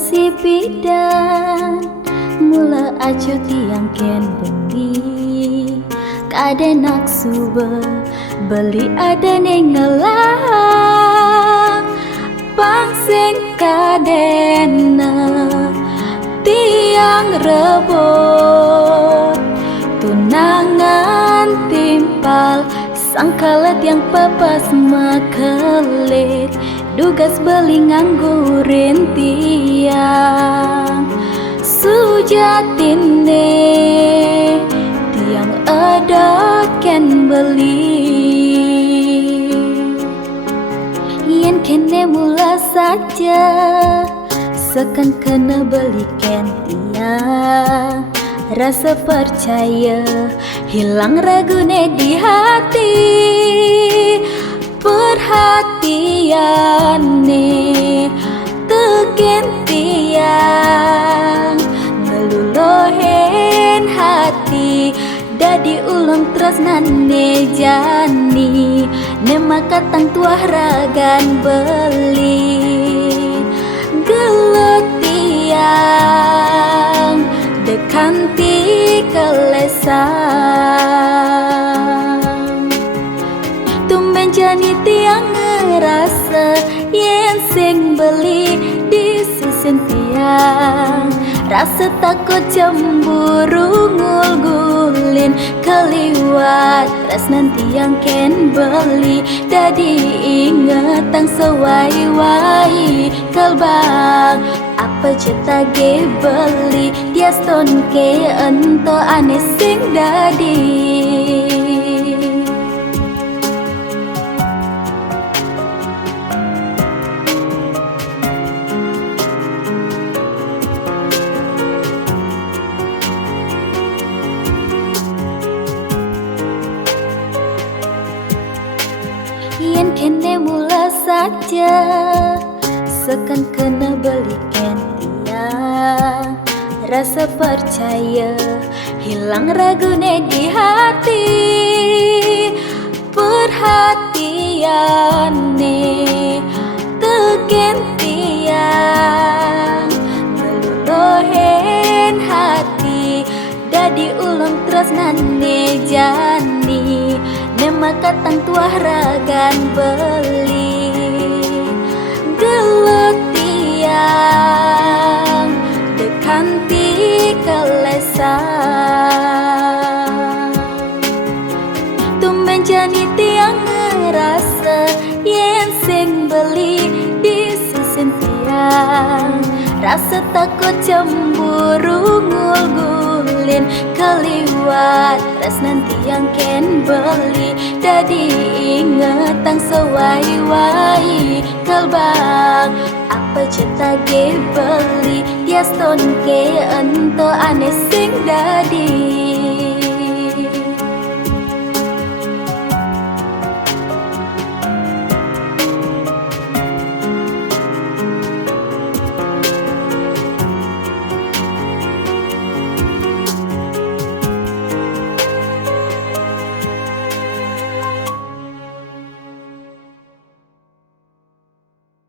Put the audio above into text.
si bidan mula acu tiang ken bendi kade naksu beli ada nengalah pangsing kadena tiang rebut tunangan timpal sangkalat yang papas makelit dugas beli nganggurin tiang sujatine tiang edot ken beli yen kene mula saja sekan kena beli ken tiang rasa percaya hilang ragune di hati perhatian nih tegen tiang ngelulohen hati dadi ulang tresnane jani nema katang tuah ragan beli gelut tiang dekanti kelesan tumben jani tiang ngerasa yen sing beli di sisi tiang rasa takut cemburu ngulgulin keliwat tresnan tiang ken beli dadi ingetang sewai-wai kalbang apa cita ge beli dia ston ke ento ane sing dadi yen kene mula saja sekan kena beli ken tiang rasa percaya hilang ragune di hati perhatian nih tegen tiang ngelulohen hati dadi ulang tresnane jani nema katang tuah ragan beli gelut tiang dekanti kelesan tumben jani tiang ngerasa yen sing beli di sisi tiang rasa takut cemburu ngulgulin keliwat tresnan tiang ken beli dadi ingetang sewai-wai kalbang apa cita ge beli dia ston ke ento ane sing dadi